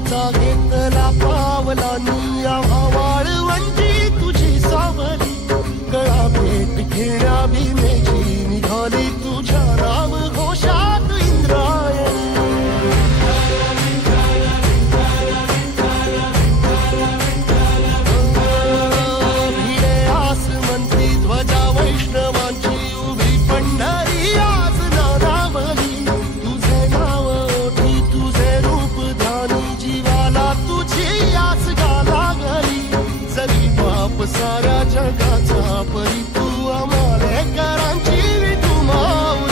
वारीचा घेतला पावलांनी आम्हा वाळवंटी तुझी सावली कळा भेट घेण्या भीमेची निघाली तुझ्या राम घोषात इंद्रायणी भिडे आसमंती ध्वजा वैष्णवांची उभी पंढरी आज नादावली तुझे नाव ओठी तुझे रूप ध्यानी जीवाला तुझी आस गा लागली जरी बाप साऱ्या जगाचा परी तू आमालेकरांची विठू माऊली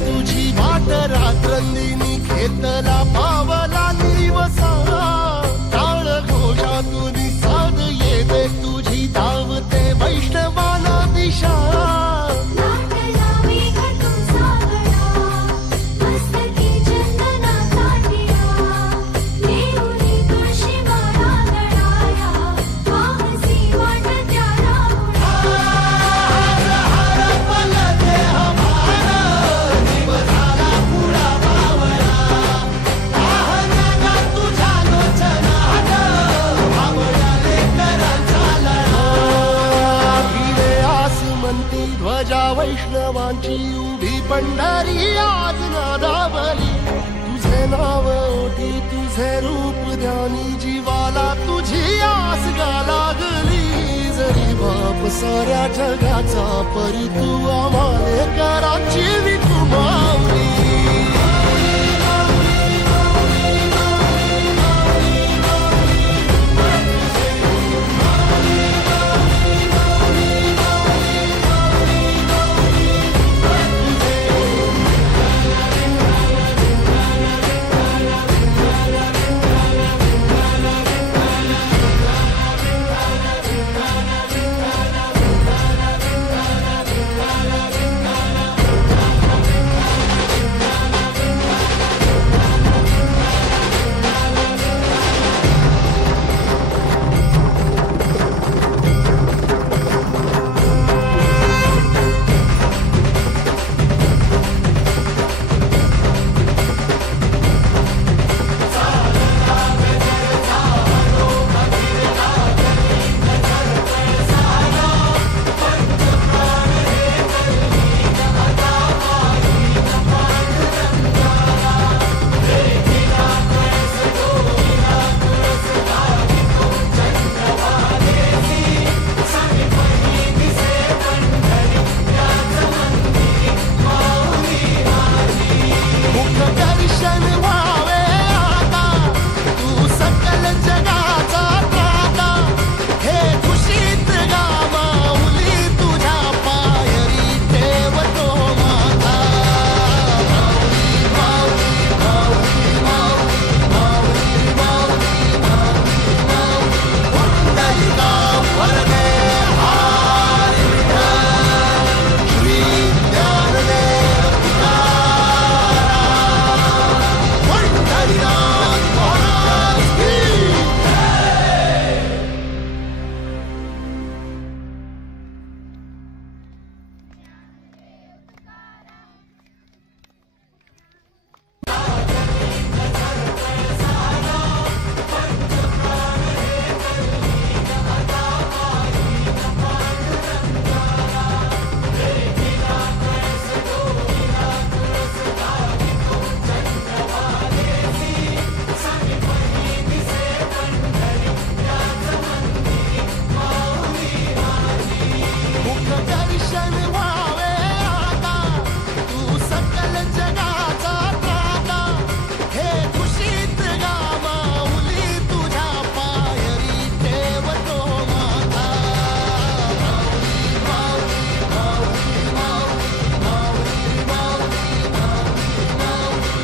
तुझी वाट रात्रंदिनी घेतला पावला निवसा टाळ घोषातून साध येते तुझी धावते वैष्णवाला दिशा ध्वजा वैष्णवांची उभी पंढरी आज नादावली तुझे नाव ओठी तुझे रूप ध्यानी जीवाला तुझी आस गा लागली जरी बाप साऱ्या जगाचा परी तू आम्हालेकरांची विठू